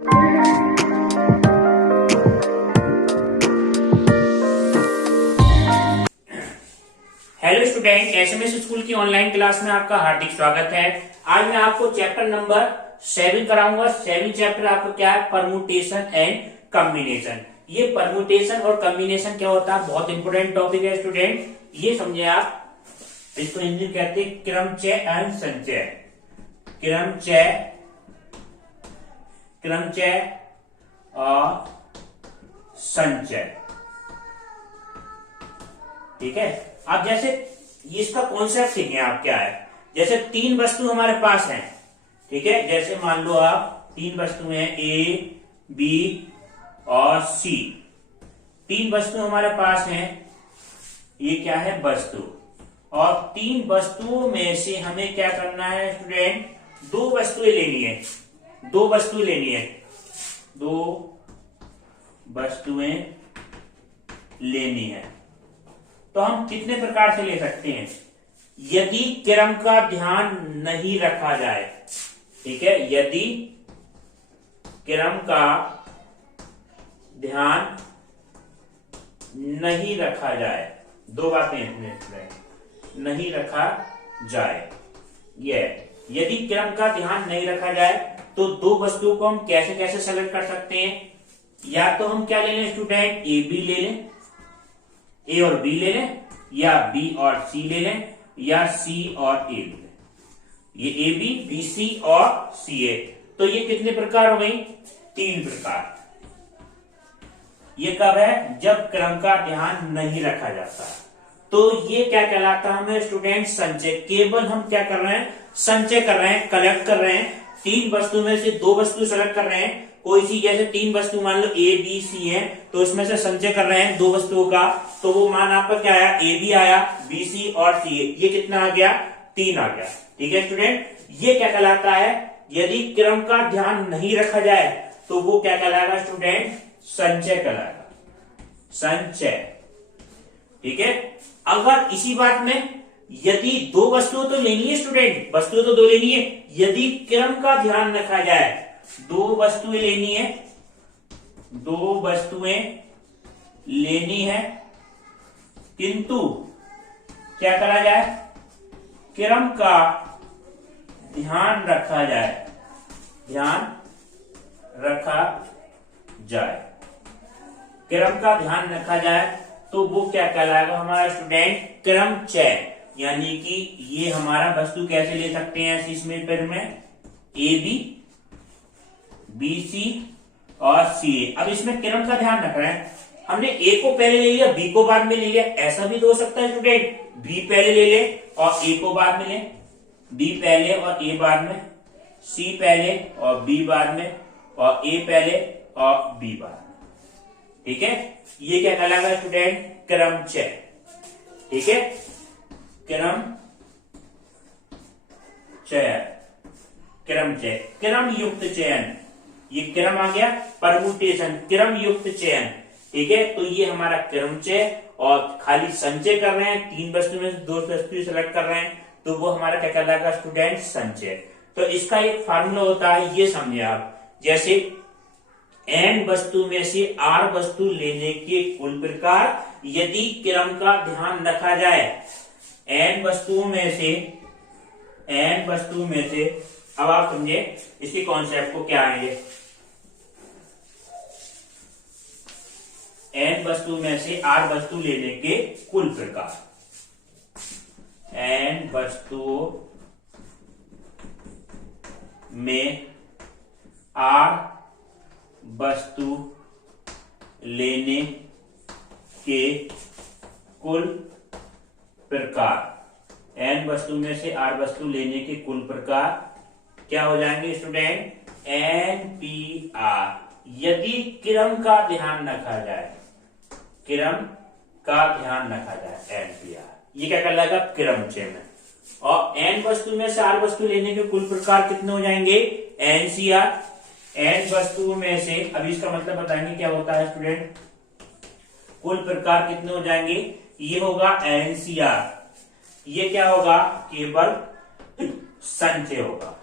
Hello student, SMS school की online class में आपका हार्दिक स्वागत है। आज मैं आपको चैप्टर नंबर 7 कराऊंगा। 7 चैप्टर आपका क्या है? Permutation and combination. ये परमुटेशन और कम्बिनेशन क्या होता है? बहुत इंपोर्टेंट टॉपिक है स्टूडेंट, ये समझे आप। इसको हिंदी में कहते हैं क्रमचय एंड संचय। क्रमचय और संचय, ठीक है। अब जैसे इसका कॉन्सेप्ट सीखें आप क्या है। जैसे 3 वस्तु हमारे पास हैं, ठीक है। जैसे मान लो आप 3 वस्तुएं हैं, ए, बी और सी। 3 वस्तु हमारे पास हैं। ये क्या है? वस्तु। और 3 वस्तुओं में से हमें क्या करना है स्टूडेंट? 2 वस्तुएं लेनी है। 2 वस्तुएं लेनी है। 2 वस्तुएं लेनी है। तो हम कितने प्रकार से ले सकते हैं? यदि क्रम का ध्यान नहीं रखा जाए, ठीक है। यदि क्रम का ध्यान नहीं रखा जाए, 2 बातें इसमें नहीं रखा जाए। यदि क्रम का ध्यान नहीं रखा जाए तो 2 वस्तुओं को हम कैसे कैसे सेलेक्ट कर सकते हैं? या तो हम क्या ले लें स्टूडेंट? ए बी ले लें, ए और बी ले लें, या बी और सी ले लें, या सी और ए ले लें। ये ए बी, बी सी और सी ए। तो ये कितने प्रकार हो गई? 3 प्रकार। ये कब है? जब क्रम का ध्यान नहीं रखा जाता। तो ये क्या कहलाता है हमें स्टूडेंट? संचय। केवल हम क्या कर रहे हैं? संचय कर रहे हैं, कलेक्ट कर रहे हैं। 3 वस्तु में से 2 वस्तु सेलेक्ट कर रहे हैं। कोई सी जैसे 3 वस्तु मान लो ए बी सी है, तो इसमें से संचय कर रहे हैं 2 वस्तुओं का। तो वो मान आपका क्या आया? ए बी आया, बी सी और सी ए। ये कितना आ गया? 3 आ गया, ठीक है स्टूडेंट। ये क्या कहलाता है? यदि क्रम का ध्यान नहीं रखा जाए तो वो क्या कहलाएगा स्टूडेंट? संचय कहलाएगा, संचय, ठीक है। अगर इसी बात में यदि 2 वस्तुएं तो लेनी है स्टूडेंट, वस्तुएं तो 2 लेनी है। यदि क्रम का ध्यान रखा जाए, 2 वस्तुएं लेनी है, 2 वस्तुएं लेनी है, किंतु क्या करा जाए? क्रम का ध्यान रखा जाए, ध्यान रखा जाए। क्रम का ध्यान रखा जाए तो वो क्या कहलाएगा हमारा स्टूडेंट? क्रमचय। यानी कि ये हमारा वस्तु कैसे ले सकते हैं इसमें फिर में? ए बी, बी सी और सी ए। अब इसमें क्रम का ध्यान रख रहे हैं। हमने ए को पहले ले लिया, बी को बाद में ले लिया। ऐसा भी तो हो सकता है स्टूडेंट, बी पहले ले ले और ए को बाद में ले, बी पहले और ए बाद में, सी पहले और बी बाद में, और ए पहले और बी बाद में, ठीक है। ये क्या कहलाएगा स्टूडेंट? क्रमचय, ठीक है। क्रम चयन, क्रमचय, क्रम युक्त चयन। ये क्रम आ गया, परमुटेशन, क्रम युक्त चयन, ठीक है। तो ये हमारा क्रमचय। और खाली संचय कर रहे हैं, 3 वस्तु में से 2 वस्तु सेलेक्ट कर रहे हैं, तो वो हमारा क्या कहलाएगा स्टूडेंट? संचय। तो इसका एक फार्मूला होता है, ये समझे आप। जैसे n वस्तु में से r वस्तु लेने के कुल प्रकार यदि क्रम का ध्यान रखा जाए। n वस्तुओं में से अब आप समझे इसी कॉन्सेप्ट को क्या आएंगे। n वस्तु में से r वस्तु लेने के कुल प्रकार, n वस्तुओं में r वस्तु लेने के कुल प्रकार, n वस्तु में से r वस्तु लेने के कुल प्रकार क्या हो जाएंगे स्टूडेंट? NPR। यदि क्रम का ध्यान रखा जाए, क्रम का ध्यान रखा जाए, NPR। ये क्या कहलाएगा? क्रमचय में। और n वस्तु में से r वस्तु लेने के कुल प्रकार कितने हो जाएंगे? NCR। n वस्तुओं में से, अभी इसका मतलब बताएंगे क्या होता है स्टूडेंट। कुल प्रकार कितने हो जाएंगे? ये होगा NCR। ये क्या होगा? केवल संचय होगा,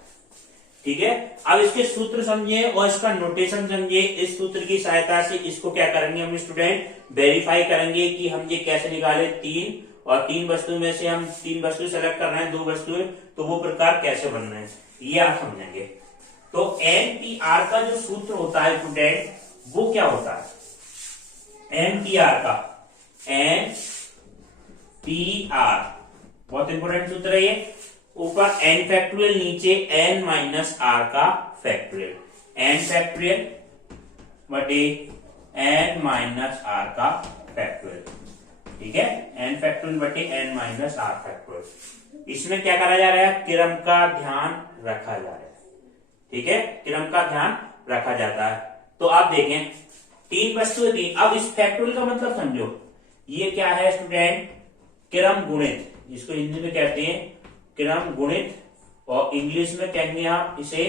ठीक है, अब इसके सूत्र समझे और इसका नोटेशन समझे। इस सूत्र की सहायता से इसको क्या करेंगे हम स्टूडेंट, वेरीफाई करेंगे कि हम ये कैसे निकाले। 3 और 3 वस्तु में से हम 3 वस्तु सेलेक्ट कर रहे हैं, 2 वस्तुएं, तो वो प्रकार कैसे बन रहे हैं ये आप समझेंगे। तो NPR का जो सूत्र होता है स्टूडेंट वो क्या होता है, NPR का NPR बहुत इंपॉर्टेंट सूत्र है ये। ऊपर n फैक्टोरियल, नीचे n माइनस r का फैक्टोरियल, n फैक्टोरियल बटे n माइनस r का फैक्टोरियल, ठीक है, n फैक्टोरियल बटे n माइनस r फैक्टोरियल। इसमें क्या करा जा रहा है, क्रम का ध्यान रखा जा रहा है, ठीक है, क्रम का ध्यान रखा जाता है। तो आप देखें 3 वस्तुएं थी, अब इस फैक्टोरियल का मतलब समझो, ये क्या है स्टूडेंट, क्रम गुणित, जिसको हिंदी में कहते हैं क्रम गुणित, और इंग्लिश में कहेंगे आप इसे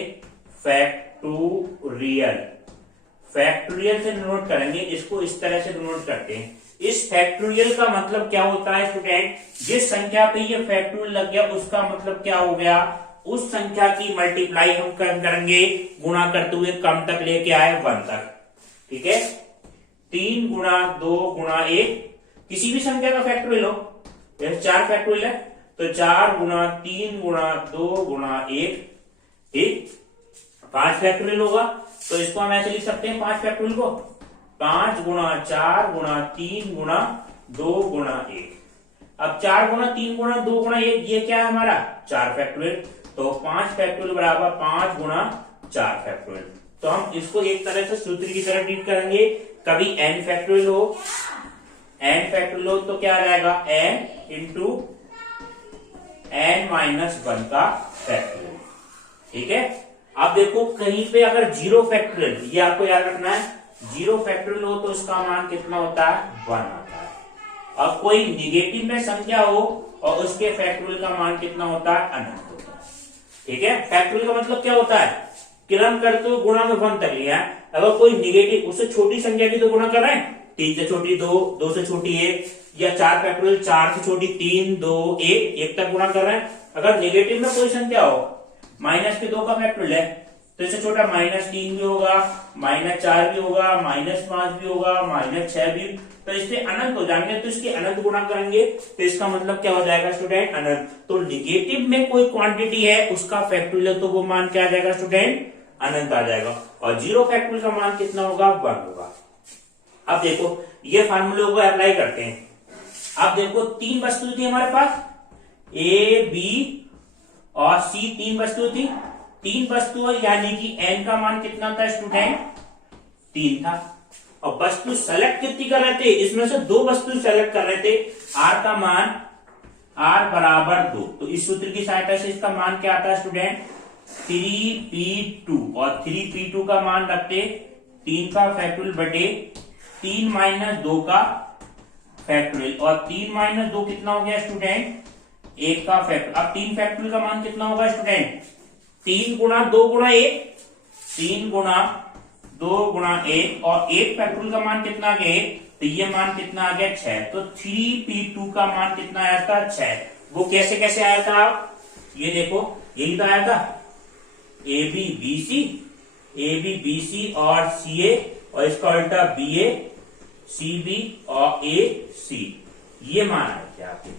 फैक्टोरियल। फैक्टोरियल से नोट करेंगे, इसको इस तरह से नोट करते हैं। इस फैक्टोरियल का मतलब क्या होता है स्टूडेंट, जिस संख्या पे ये फैक्टोरियल लग गया उसका मतलब क्या हो गया, उस संख्या की मल्टीप्लाई हम करेंगे गुणा करते हुए कम तक लेके आए 1 तक, ठीक है। 3 गुणा 2 गुणा 1, किसी भी संख्या का फैक्टोरियल हो, जैसे 4 फैक्टोरियल है तो 4 गुणा 3 गुणा 2 गुणा 1, ठीक। 5 फैक्टोरियल होगा तो इसको हम ऐसे लिख सकते हैं 5 फैक्टोरियल को, 5 गुणा 4 गुणा 3 गुणा 2 गुणा 1। अब 4 गुणा 3 गुणा 2 गुणा 1 ये क्या है हमारा 4 फैक्टोरियल, तो 5 फैक्टोरियल बराबर 5 गुणा 4 फैक्टोरियल। तो हम इसको एक तरह से सूत्र की तरह ट्रीट करेंगे। कभी n फैक्टोरियल हो, n फैक्टोरियल हो तो क्या आ जाएगा n इंटू n माइनस 1 का फैक्टोरियल, ठीक है। अब देखो कहीं पे अगर 0 फैक्टोरियल, ये आपको याद रखना है, 0 फैक्टोरियल हो तो उसका मान कितना होता है 1 आता है। अब कोई निगेटिव में संख्या हो और उसके फैक्टोरियल का मान कितना होता है, अनंत होता है, ठीक है। फैक्टोरियल का मतलब क्या होता है, क्रम करते हुए गुणा में 1 तक लिया है। अगर कोई निगेटिव, उससे छोटी संख्या की तो गुणा कर रहे हैं, 3 से छोटी 2, 2 से छोटी 1, या 4 फैक्टोरियल 4 से छोटी 3, 2, 1 तक गुणा कर रहे हैं। अगर निगेटिव में कोई संख्या हो, माइनस के 2 का फैक्टोरियल है तो इससे छोटा -3 भी होगा, -4 भी होगा, -5 भी होगा, -6 भी, तो इससे अनंत हो जाएंगे, तो इसके अनंत गुणा करेंगे तो इसका मतलब क्या हो जाएगा स्टूडेंट, अनंत। तो निगेटिव में कोई क्वांटिटी है उसका फैक्टोरियल तो वो मान क्या आ जाएगा स्टूडेंट, अनंत आ जाएगा, और 0 फैक्टोरियल का मान कितना होगा, 1 होगा। अब देखो ये फार्मूले को अप्लाई करते हैं। अब देखो 3 वस्तु थी हमारे पास, A, B और C, 3 वस्तु थी। 3 वस्तुओं यानी कि n का मान कितना था स्टूडेंट, 3 था। और वस्तु सेलेक्ट कितनी कर रहे थे, इसमें से 2 वस्तु सेलेक्ट कर रहे थे, r का मान r बराबर 2, तो इस सूत्र की सहायता से इसका मान क्या आता है स्टूडेंट, 3p2, और 3p2 का मान रखते 3 का फैक्टोरियल बटे 3 माइनस 2 का फैक्टोरियल, और 3 माइनस 2 कितना हो गया स्टूडेंट, 1 का फैक्टोरियल। अब 3 फैक्टोरियल का मान कितना होगा स्टूडेंट, 3 गुणा 2 गुणा 1, 3 गुणा 2 गुणा 1, और 1 फैक्टोरियल का मान कितना आ गया, तो ये मान कितना आ गया 6, तो 3p2 का मान कितना आया था 6। वो कैसे कैसे आया था, आप ये देखो, यही तो आया था AB BC और CA, और इसका उल्टा BA CB और AC, ये मान आए थे आपके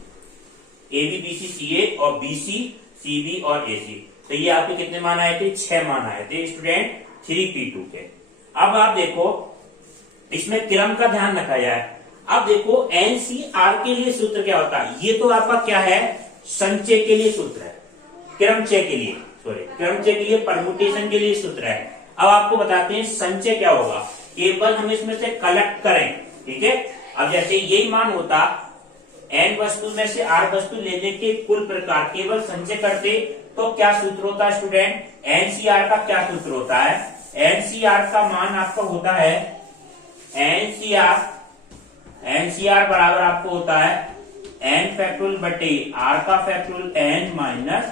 AB BC CA और BC CB और AC। तो ये आपके कितने मान आए थे, 6 मान आए थे स्टूडेंट 3p2 के। अब आप देखो इसमें क्रम का ध्यान रखा जाए। अब देखो NCR के लिए सूत्र क्या होता है, ये तो आपका क्या है, संचय के लिए सूत्र है, क्रमचय के लिए, क्रमचय के लिए, परमुटेशन के लिए सूत्र है। अब आपको बताते हैं संचय क्या होगा, केवल हम इसमें से कलेक्ट करें, ठीक है। अब जैसे यही मान होता n वस्तु में से r वस्तु लेने के कुल प्रकार, केवल संचय करते तो क्या सूत्र होता है स्टूडेंट, NCR का क्या सूत्र होता है, NCR का मान आपका होता है, NCR बराबर आपको होता है n फैक्टोरियल बटे r का फैक्टोरियल n माइनस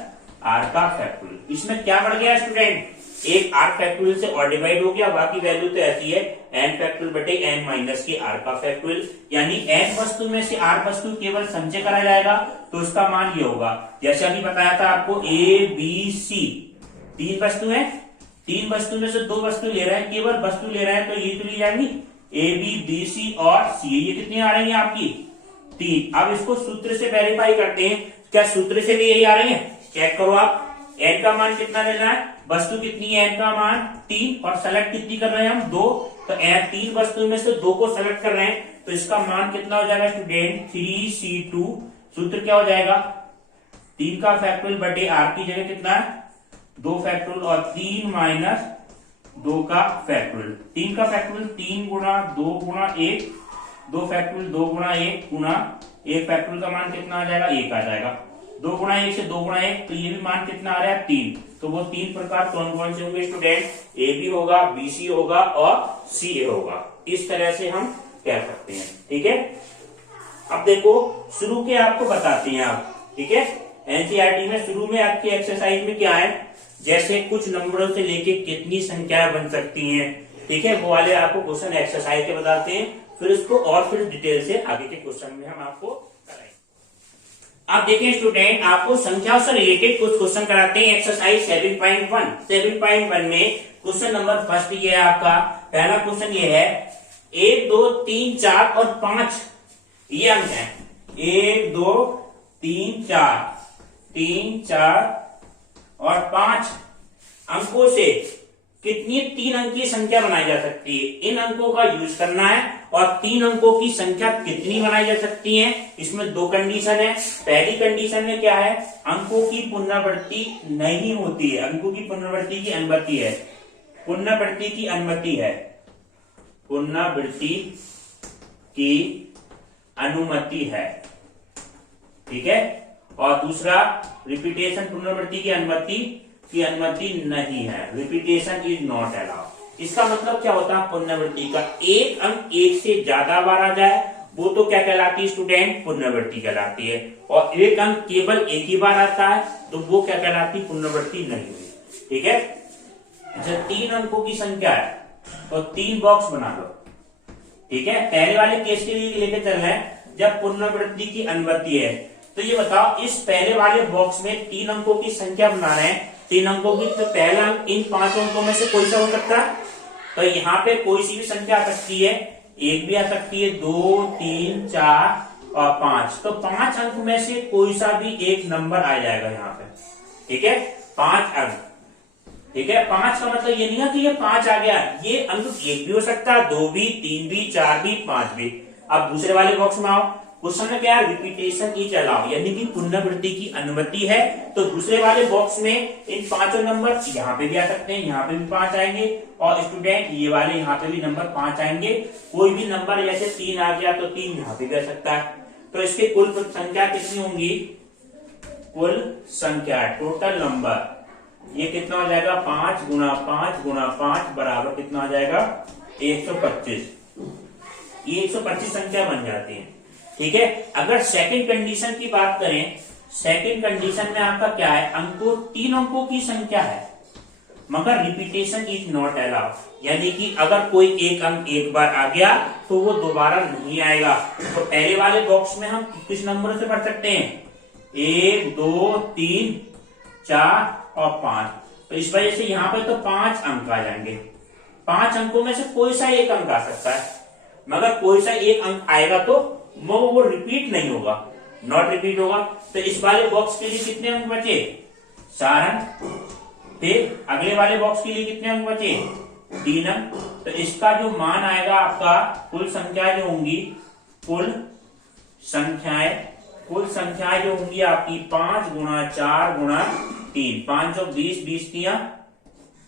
r का फैक्टोरियल। इसमें क्या बढ़ गया स्टूडेंट, एक r फैक्टोरियल से और डिवाइड हो गया, बाकी वैल्यू तो ऐसी है n फैक्टोरियल बटे n माइनस की r का फैक्टोरियल। यानी n वस्तु में से r वस्तु केवल संचय करा जाएगा तो उसका मान ये होगा, जैसे अभी बताया था आपको A B C, तीन वस्तु है, तीन वस्तु में से दो वस्तु ले रहे हैं, केवल वस्तु ले रहे हैं तो ये तो ली जाएंगी ए बी बी सी और सी। ये कितनी आ रही है आपकी? तीन। अब इसको सूत्र से वेरीफाई करते हैं, क्या सूत्र से भी यही आ रही है? चेक करो आप, एन का मान कितना लेना है, वस्तु कितनी है, एन का मान 3 और सेलेक्ट कितनी कर रहे हैं हम 2, तो तीन वस्तु में से 2 को सेलेक्ट कर रहे हैं तो इसका मान कितना हो जाएगा स्टूडेंट 3C2। सूत्र क्या हो जाएगा 3 का फैक्टोरियल बटे आर की जगह कितना है 2 फैक्टोरियल और 3 माइनस 2 का फैक्टोरियल। 3 का फैक्टोरियल 3 गुणा 2 गुणा 1, 2 फैक्टोरियल 2 गुणा 1 गुणा 1 फैक्टोरियल का मान कितना आ जाएगा 1 आ जाएगा। 2 गुणा 1 से 2 गुणा 1 तो ये भी मान कितना आ रहा है 3। तो वो 3 प्रकार कौन कौन से होंगे स्टूडेंट? ए बी होगा, बी सी होगा और सी ए होगा। इस तरह से हम कह सकते हैं। ठीक है, अब देखो शुरू के आपको बताते हैं आप। ठीक है, एनसीईआरटी में शुरू में आपकी एक्सरसाइज में क्या है, जैसे कुछ नंबरों से लेके कितनी संख्याएं बन सकती हैं, ठीक है, वो वाले आपको क्वेश्चन एक्सरसाइज के बताते हैं, फिर उसको और फिर डिटेल से आगे के क्वेश्चन में हम आपको कराएंगे। आप देखें स्टूडेंट, आपको संख्याओं से रिलेटेड कुछ क्वेश्चन कराते हैं। एक्सरसाइज 7.1 7.1 में क्वेश्चन नंबर फर्स्ट ये है आपका। पहला क्वेश्चन ये है 1 2 3 4 और 5 ये अंक है। 1 2 3 4 और 5 अंकों से कितनी 3 अंक की संख्या बनाई जा सकती है, इन अंकों का यूज करना है। और 3 अंकों की संख्या कितनी बनाई जा सकती है, इसमें 2 कंडीशन है। पहली कंडीशन में क्या है, अंकों की पुनरावृत्ति नहीं होती है, अंकों की पुनरावृत्ति की अनुमति है, पुनरावृत्ति की अनुमति है, पुनरावृत्ति की अनुमति है। ठीक है, और दूसरा रिपीटेशन पुनरावृत्ति की अनुमति नहीं है, रिपीटेशन इज नॉट अलाउड। इसका मतलब क्या होता है, पुनरावृत्ति का एक अंक एक से ज्यादा बार आ जाए वो तो क्या कहलाती है स्टूडेंट, पुनरावृत्ति कहलाती है। और एक अंक केवल एक ही बार आता है तो वो क्या कहलाती, पुनरावृत्ति नहीं हुई। ठीक है, जब 3 अंकों की संख्या है तो 3 बॉक्स बना लो। ठीक है, पहले वाले केस के लिए लेके चल रहे हैं, जब पुनरावृत्ति की अनुमति है। तो ये बताओ, इस पहले वाले बॉक्स में 3 अंकों की संख्या बना रहे हैं, 3 अंकों की, तो पहला अंक इन 5 अंकों में से कोई सा हो सकता है, तो यहाँ पे कोई सी भी संख्या आ सकती है, 1 भी आ सकती है, 2 3 4 और 5। तो 5 अंक में से कोई सा भी एक नंबर आ जाएगा यहाँ पे। ठीक है, 5 अंक। ठीक है, 5 का मतलब ये नहीं है कि ये 5 आ गया, ये अंक 1 भी हो सकता है, 2 भी, 3 भी, 4 भी, 5 भी। अब दूसरे वाले बॉक्स में आओ, क्वेश्चन में क्या है, रिपीटेशन इज अलाउड, यानी कि पुनरावृत्ति की अनुमति है। तो दूसरे वाले बॉक्स में इन 5 नंबर यहाँ पे भी आ सकते हैं, यहाँ पे भी 5 आएंगे, और स्टूडेंट ये वाले यहाँ पे भी नंबर 5 आएंगे। कोई भी नंबर जैसे 3 आ गया तो 3 यहाँ पे भी आ सकता है। तो इसके कुल संख्या कितनी होंगी, कुल संख्या टोटल नंबर ये कितना हो जाएगा, 5 गुणा 5 गुणा 5 बराबर कितना हो जाएगा 125। ये 125 संख्या बन जाती है। ठीक है, अगर सेकंड कंडीशन की बात करें, सेकंड कंडीशन में आपका क्या है, अंकों 3 अंकों की संख्या है मगर रिपीटेशन इज नॉट अलाउड, यानी कि अगर कोई एक अंक एक बार आ गया तो वो दोबारा नहीं आएगा। तो पहले वाले बॉक्स में हम किस नंबरों से पढ़ सकते हैं, 1 2 3 4 और 5। तो इस वजह से यहाँ पे तो 5 अंक आ जाएंगे। 5 अंकों में से कोई सा एक अंक आ सकता है, मगर कोई सा एक अंक आएगा तो वो रिपीट नहीं होगा, नॉट रिपीट होगा। तो इस वाले बॉक्स के लिए कितने अंक बचे, 4 अंक। फिर अगले वाले बॉक्स के लिए कितने अंक बचे, 3 अंक। तो इसका जो मान आएगा आपका, कुल संख्याएं जो होंगी, कुल संख्याएं जो होंगी आपकी 5 गुणा 4 गुणा 3, 5 और 20, 20 दिया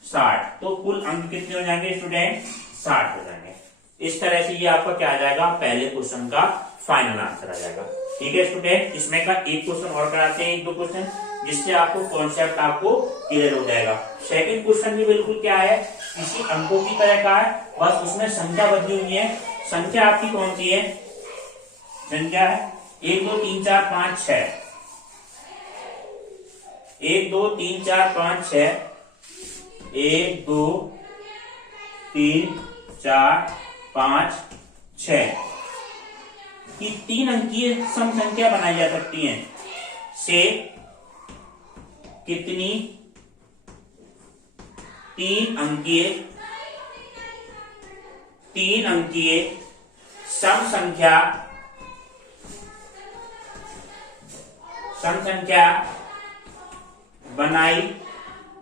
60। तो कुल अंक कितने हो जाएंगे स्टूडेंट, 60 हो जाएंगे। इस तरह से ये आपका क्या आ जाएगा, पहले क्वेश्चन का फाइनल आंसर आ जाएगा। ठीक है स्टूडेंट, इसमें का एक क्वेश्चन और कराते हैं, 1-2 क्वेश्चन, जिससे आपको कॉन्सेप्ट आपको क्लियर हो जाएगा। सेकंड क्वेश्चन भी बिल्कुल क्या है, किसी अंकों की तरह का है, बस उसमें संख्या बदली हुई है। संख्या आपकी कौन सी है, संख्या है 1 2 3 4 5 6, 1 2 3 4 5 6, 1 2 3 4 5 6 की 3 अंकीय सम संख्या बनाई जा सकती है। से कितनी तीन अंकीय सम संख्या बनाई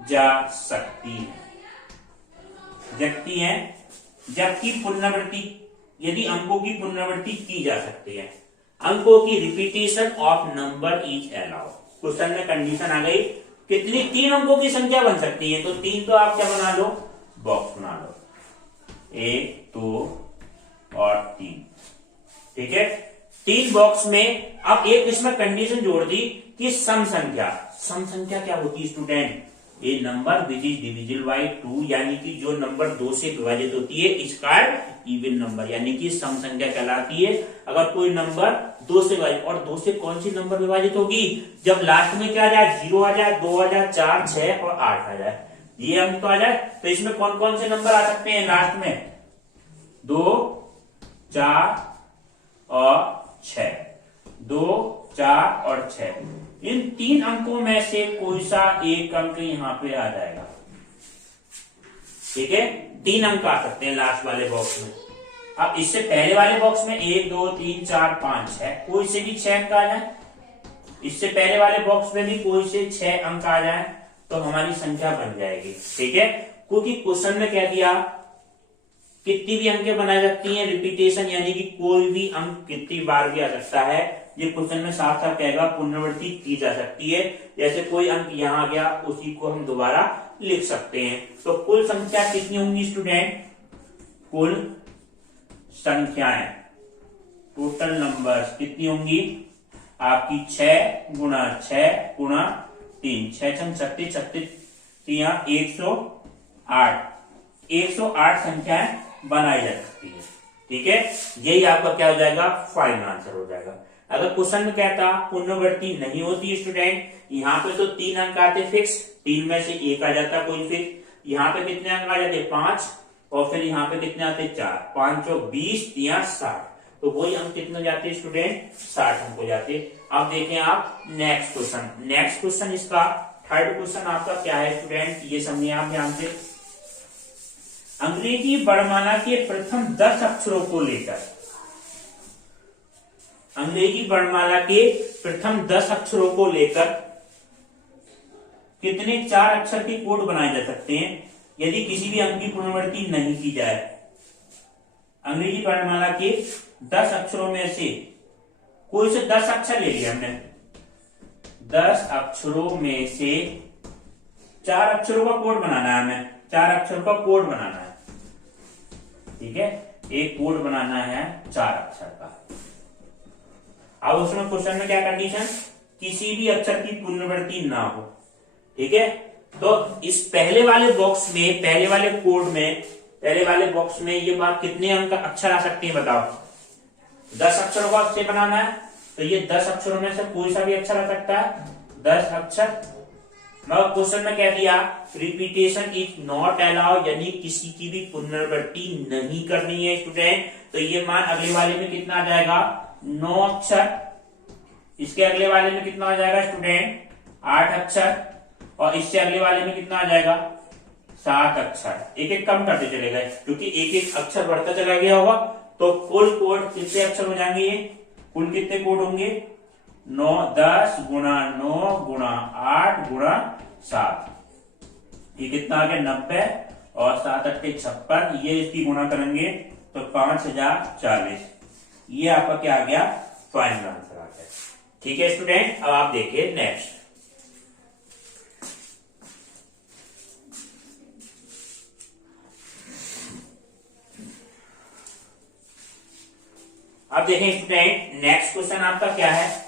जा सकती है जबकि पुनरावृत्ति, यदि अंकों की पुनरावृत्ति की जा सकती है। अंकों की repetition of number is allowed. Question में कंडीशन आ गई, कितनी, 3 अंकों की संख्या बन सकती है, तो 3 तो आप क्या बना लो, बॉक्स बना लो, 1 2 और 3। ठीक है, 3 बॉक्स में। अब एक इसमें कंडीशन जोड़ दी कि सम संख्या क्या होती है student, A number which is divisible by 2, यानी कि जो नंबर 2 से विभाजित होती है, इसका इवन नंबर, यानी कि सम संख्या कहलाती है। अगर कोई नंबर 2 से विभाजित, और 2 से कौन सी नंबर विभाजित होगी, जब लास्ट में क्या आ जाए, 0 आ जाए, 2 आ जाए, 4 6 और 8 आ जाए, ये अंक तो आ जाए। तो इसमें कौन कौन से नंबर आ सकते हैं लास्ट में, 2 4 और 6, 2 4 और 6। इन 3 अंकों में से कोई सा एक अंक यहां पे आ जाएगा। ठीक है, 3 अंक आ सकते हैं लास्ट वाले बॉक्स में। अब इससे पहले वाले बॉक्स में 1 2 3 4 5 6, कोई से भी 6 अंक आ जाए। इससे पहले वाले बॉक्स में भी कोई से 6 अंक आ जाए तो हमारी संख्या बन जाएगी। ठीक है, क्योंकि क्वेश्चन में कह दिया कितनी भी अंकें बनाई जाती हैं, रिपीटेशन यानी कि कोई भी अंक कितनी बार भी आ सकता है। ये क्वेश्चन में साफ साफ कहेगा पुनरावृत्ति की जा सकती है। जैसे कोई अंक यहाँ आ गया, उसी को हम दोबारा लिख सकते हैं। तो कुल संख्या कितनी होंगी स्टूडेंट, कुल संख्याएं, टोटल नंबर्स कितनी होंगी आपकी, 6 गुणा 6 गुणा 3, 6 छंग 36, 36 108, 108 संख्याएं बनाई जा सकती है। ठीक है, यही आपका क्या हो जाएगा, फाइनल आंसर हो जाएगा। अगर क्वेश्चन में कहता पुनरावृत्ति नहीं होती स्टूडेंट, यहाँ पे तो 3 अंक आते फिक्स, 3 में से 1 आ जाता कोई फिक्स, यहाँ पे कितने अंक आ जाते 5, और फिर यहाँ पे कितने आते 4, 5 और 20 या 60, तो वही अंक कितने जाते स्टूडेंट, 60 अंक हो जाते। अब देखें आप नेक्स्ट क्वेश्चन इसका थर्ड क्वेश्चन आपका क्या है स्टूडेंट, ये समझिए आप ध्यान से। अंग्रेजी वर्णमाला के प्रथम 10 अक्षरों को लेकर, अंग्रेजी वर्णमाला के प्रथम 10 अक्षरों को लेकर कितने 4 अक्षर के कोड बनाए जा सकते हैं यदि किसी भी अंक की पुनरावृत्ति नहीं की जाए। अंग्रेजी वर्णमाला के 10 अक्षरों में से कोई से 10 अक्षर ले लिया हमने, 10 अक्षरों में से 4 अक्षरों का कोड बनाना है हमें, 4 अक्षरों का कोड बनाना है। ठीक है, एक कोड बनाना है 4 अक्षर का। अब उसमें क्वेश्चन में क्या कंडीशन, किसी भी अक्षर की पुनरावृत्ति ना हो। ठीक है, तो इस पहले वाले बॉक्स में, पहले वाले बॉक्स में ये बात कितने अंक अक्षर आ सकते हैं बताओ, 10 अक्षरों का से बनाना है, तो ये 10 अक्षरों में से कोई सा भी अक्षर आ सकता है, 10 अक्षर। मगर क्वेश्चन में कह दिया रिपीटेशन इज नॉट अलाउड, यानी किसी की भी पुनरावृत्ति नहीं करनी है स्टूडेंट। तो ये मान अगले वाले में कितना आ जाएगा, 9 अक्षर, इसके अगले वाले में कितना आ जाएगा स्टूडेंट, 8 अक्षर, और इससे अगले वाले में कितना आ जाएगा, 7 अक्षर। एक एक कम करते चले गए क्योंकि एक एक अक्षर बढ़ता चला गया होगा। तो कुल कोड कितने अक्षर हो जाएंगे, ये कुल कितने कोड होंगे, 9 10 गुणा 9 गुणा 8 गुणा 7, ये कितना आ गया 90, और 7 8 56, ये इसकी गुणा करेंगे तो 5040। ये आपका क्या आ गया, फाइनल आंसर आ गया। ठीक है स्टूडेंट, अब आप देखिए नेक्स्ट। अब देखें स्टूडेंट, नेक्स्ट क्वेश्चन आपका क्या है,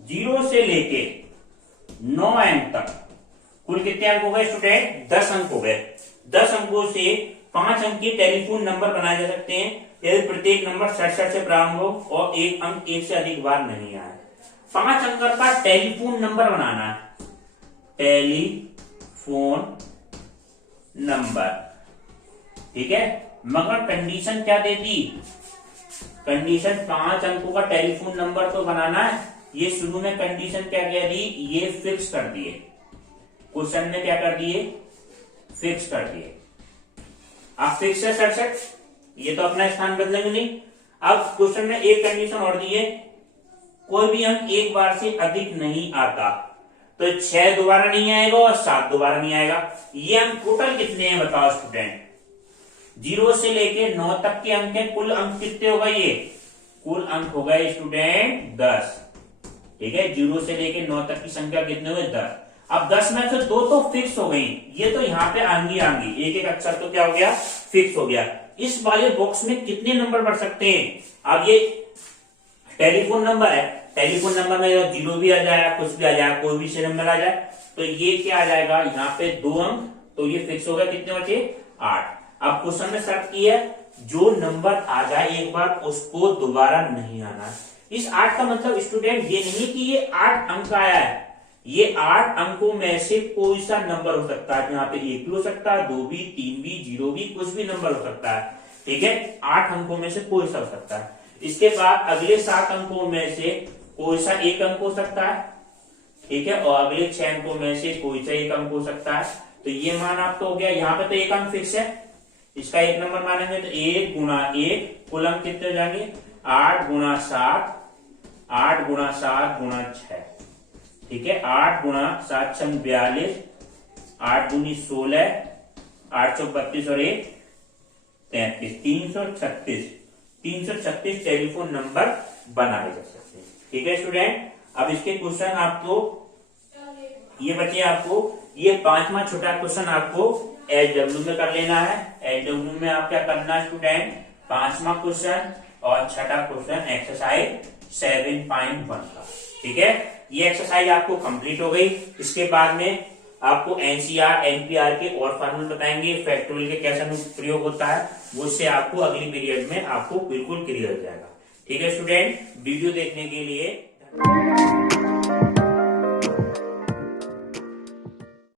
जीरो से लेके 9 अंक तक कुल कितने अंक हो गए स्टूडेंट, 10 अंक हो गए। 10 अंकों से 5 अंक के टेलीफोन नंबर बनाए जा सकते हैं यदि प्रत्येक नंबर 67 से प्रारंभ हो और एक अंक 1 से अधिक बार नहीं आए। 5 अंक का टेलीफोन नंबर बनाना है, टेलीफोन नंबर। ठीक है, मगर कंडीशन क्या दे दी, कंडीशन 5 अंकों का टेलीफोन नंबर तो बनाना है। ये शुरू में कंडीशन क्या कह दी, ये फिक्स कर दिए, क्वेश्चन में क्या कर दिए, फिक्स कर दिए। अब फिक्स है 67, ये तो अपना स्थान बदलेंगे नहीं। अब क्वेश्चन में एक कंडीशन और दी है, कोई भी अंक एक बार से अधिक नहीं आता, तो 6 दोबारा नहीं आएगा और 7 दोबारा नहीं आएगा। ये अंक टोटल कितने हैं बताओ स्टूडेंट, 0 से लेके 9 तक के अंक है, कुल अंक कितने हो गए, ये कुल अंक हो गए स्टूडेंट 10। ठीक है, 0 से लेके 9 तक की संख्या कितने हुए, 10। अब 10 में से 2 तो फिक्स हो गई, ये तो यहाँ पे आंगी आंगी, एक एक अक्षर तो क्या हो गया, फिक्स हो गया। इस वाले बॉक्स में कितने नंबर बढ़ सकते हैं। अब ये टेलीफोन नंबर है, टेलीफोन नंबर में 0 भी आ जाए, कुछ भी आ जाए, कोई भी से नंबर आ जाए, तो ये क्या आ जाएगा, यहाँ पे 2 अंक, तो ये फिक्स हो गया, कितने बचे, 8। अब क्वेश्चन में शर्त की है, जो नंबर आ जाए एक बार उसको दोबारा नहीं आना। इस 8 का मतलब स्टूडेंट ये नहीं कि ये 8 अंक आया है, ये 8 अंकों में से कोई सा नंबर हो सकता है। यहाँ पे 1 भी हो सकता है, 2 भी, 3 भी, 0 भी, कुछ भी नंबर हो सकता है। ठीक है, 8 अंकों में से कोई सा हो सकता है। इसके बाद अगले 7 अंकों में से कोई सा 1 अंक हो सकता है। ठीक है, और अगले 6 अंकों में से कोई सा 1 अंक हो सकता है। तो ये मान आपका हो गया, यहाँ पे तो 1 अंक फिक्स है, इसका 1 नंबर मानेंगे तो 1 गुना 1, कुल अंक कितने हो जाएंगे, 8 गुना 7, 8 गुना 7 गुना 6। ठीक है, 8 गुना 7 6 42, 8 दूनी 16, 8 चौक 32 और 1 33, 336 टेलीफोन नंबर बनाए जा सकते हैं। ठीक है स्टूडेंट, अब इसके क्वेश्चन आपको ये बचे, आपको ये 5वां छोटा क्वेश्चन आपको एचडब्ल्यू में कर लेना है। एचडब्ल्यू में आप क्या करना है स्टूडेंट, 5वां क्वेश्चन और छठा क्वेश्चन एक्सरसाइज 7.1 का। ठीक है, ये एक्सरसाइज आपको कंप्लीट हो गई। इसके बाद में आपको एनसीआर एनपीआर के और फार्मूले बताएंगे, फैक्टोरियल के कैसे प्रयोग होता है, वो उससे आपको अगली पीरियड में आपको बिल्कुल क्लियर हो जाएगा। ठीक है स्टूडेंट, वीडियो देखने के लिए धन्यवाद।